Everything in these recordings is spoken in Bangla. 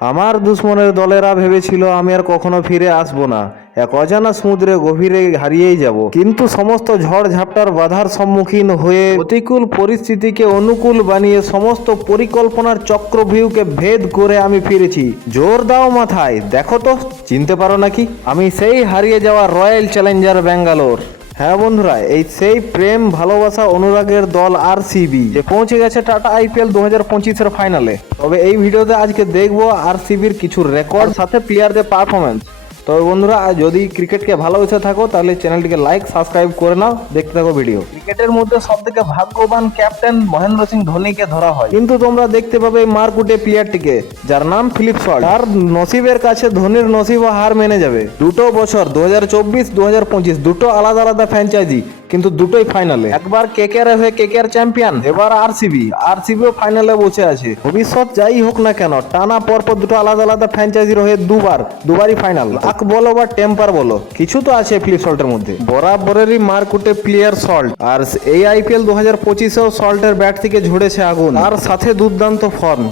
আমার দুশ্মনের দলেরা ভেবেছিল আমি আর কখনো ফিরে আসব না। এক অজানা সমুদ্রে গভীরে হারিয়েই যাব। কিন্তু সমস্ত ঝড় ঝাপটার বাধার সম্মুখীন হয়ে প্রতিকূল পরিস্থিতিকে অনুকূল বানিয়ে সমস্ত পরিকল্পনার চক্রভিউকে ভেদ করে আমি ফিরেছি। জোর দাও মাথায়। দেখো তো, চিনতে পারো নাকি? আমি সেই হারিয়ে যাওয়া রয়্যাল চ্যালেঞ্জার ব্যাঙ্গালোর। হ্যাঁ বন্ধুরা, এই সেই প্রেম, ভালোবাসা, অনুরাগের দল আর সিবি যে পৌঁছে গেছে টাটা আইপিএল দু হাজার পঁচিশের ফাইনালে। তবে এই ভিডিওতে আজকে দেখব আর সিবির কিছু রেকর্ড সাথে প্লেয়ারদের পারফরমেন্স তবে বন্ধুরা যদি ক্রিকেটকে ভালোবেসে থাকো তাহলে চ্যানেলটিকে লাইক সাবস্ক্রাইব করে নাও। দেখতে থাকো ভিডিও। ক্রিকেটের মধ্যে সব থেকে ভাগ্যবান ক্যাপ্টেন মহেন্দ্র সিং ধোনিকে ধরা হয়। কিন্তু তোমরা দেখতে পাবে মারকুটে প্লেয়ারটিকে যার নাম ফিলিপ শট তার নসিবের কাছে ধোনির নসিব হার মেনে যাবে। দুটো বছর দু হাজার চব্বিশ দু হাজার পঁচিশ দুটো আলাদা আলাদা ফ্র্যাঞ্চাইজি কিন্তু দুটোই ফাইনালে একবার কেকেআর হয়ে কেকেআর চ্যাম্পিয়ন এবার আরসিবি আরসিবিও ফাইনালে বসে আছে। ভবিষ্যৎ যাই হোক না কেন, টানা পরপর দুটো আলাদা আলাদা ফ্র্যাঞ্চাইজির হয়ে দুবার, দুবারই ফাইনাল লাক বলো বা টেম্পার বলো, কিছু তো আছে ফ্লিপ সল্টের মধ্যে। বরাবরেরই মারকুটে প্লেয়ার সল্ট আর এই আইপিএল দু হাজার পঁচিশেও সল্টের ব্যাট থেকে ঝরেছে আগুন। আর সাথে দুর্দান্ত ফর্ম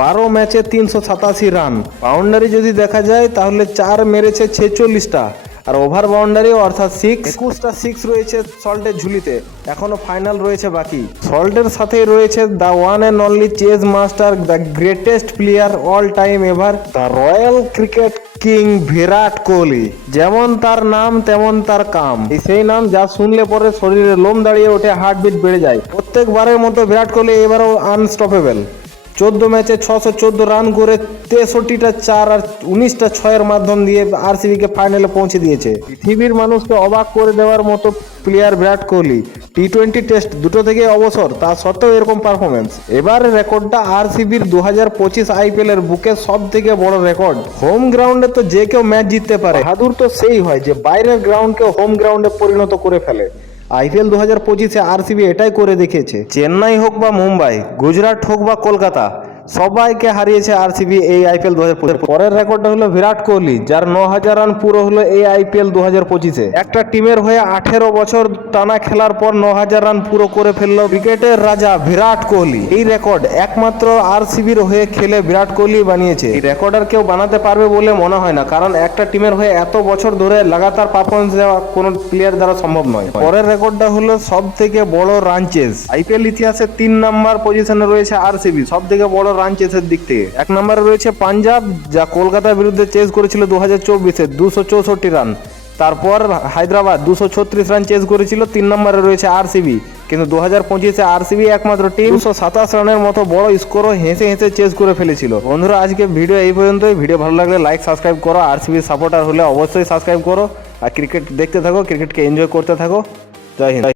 বারো ম্যাচে তিনশো সাতাশি রান বাউন্ডারি যদি দেখা যায়, তাহলে চার মেরেছে ছেচল্লিশটা। আর ওভার বাউন্ডারি অর্থাৎ সিক্স একুশটা সিক্স রয়েছে সল্টের ঝুলিতে। এখনও ফাইনাল রয়েছে বাকি। সল্টের সাথেই রয়েছে the one and only chase master the greatest player all time ever the royal cricket king Virat Kohli যেমন তার নাম তেমন তার কাম। সেই নাম যা শুনলে পরে শরীরে লোম দাঁড়িয়ে ওঠে হার্টবিট বেড়ে যায়। প্রত্যেকবারের মতো বিরাট কোহলি এবারও আনস্টপেবল চোদ্দ ম্যাচে ছশো চোদ্দ রান করে তেষট্টিটা চার আর উনিশটা ছয়ের মাধ্যম দিয়ে আরসিবিকে ফাইনালে পৌঁছে দিয়েছে। পৃথিবীর মানুষকে অবাক করে দেওয়ার মতো player Virat Kohli. T twenty test দুটো থেকে অবসর, তা সত্ত্বেও এরকম পারফরমেন্স এবার রেকর্ডটা আরসিবির দু হাজার পঁচিশ আইপিএল এর বুকে সব থেকে বড় রেকর্ড। হোম গ্রাউন্ডে তো যে কেউ ম্যাচ জিততে পারে হাদুর তো সেই হয় যে বাইরের গ্রাউন্ডকে হোম গ্রাউন্ডে পরিণত করে ফেলে। আইপিএল দু হাজার পঁচিশে আরসিবি এটাই করে দেখিয়েছে। চেন্নাই হোক বা মুম্বাই, গুজরাট হোক বা কলকাতা সবাইকে হারিয়েছে আরসিবি এই আইপিএল দু হাজার পরের রেকর্ডটা হলো বিরাট কোহলি, যার ন হাজার রান পুরো হলো এই আইপিএল দু হাজার পঁচিশে। একটা টিমের হয়ে আঠেরো বছর টানা খেলার পর ন হাজার রান পুরো করে ফেলল ক্রিকেটের রাজা বিরাট কোহলি। এই রেকর্ড একমাত্র আরসিবির হয়ে খেলে বিরাট কোহলি বানিয়েছে। এই রেকর্ড আর কেউ বানাতে পারবে বলে মনে হয় না, কারণ একটা টিমের হয়ে এত বছর ধরে লাগাতার পারফরমেন্স দেওয়া কোনো প্লেয়ার দ্বারা সম্ভব নয়। পরের রেকর্ডটা হলো সব থেকে বড় রান চেস আইপিএল ইতিহাসে তিন নাম্বার পজিশনে রয়েছে আরসিবি সব থেকে বড় রান চেসের দিক থেকে। এক নম্বরে রয়েছে পাঞ্জাব যা কলকাতার বিরুদ্ধে চেস করেছিল দু হাজার চব্বিশে, দুশো চৌষট্টি রান তারপর হায়দ্রাবাদ, দুশো ছত্রিশ রান চেস করেছিল। তিন নম্বরে রয়েছে আরসিবি কিন্তু দু হাজার পঁচিশে আরসিবি একমাত্র টিম দুশো সাতাশ রানের মতো বড় স্কোরও হেসে হেসে চেস করে ফেলেছিল। বন্ধুরা আজকে ভিডিও এই পর্যন্তই। ভিডিও ভালো লাগলে লাইক সাবস্ক্রাইব করো। আরসিবি সাপোর্টার হলে অবশ্যই সাবস্ক্রাইব করো। আর ক্রিকেট দেখতে থাকো ক্রিকেটকে এনজয় করতে থাকো। জয় হিন্দ।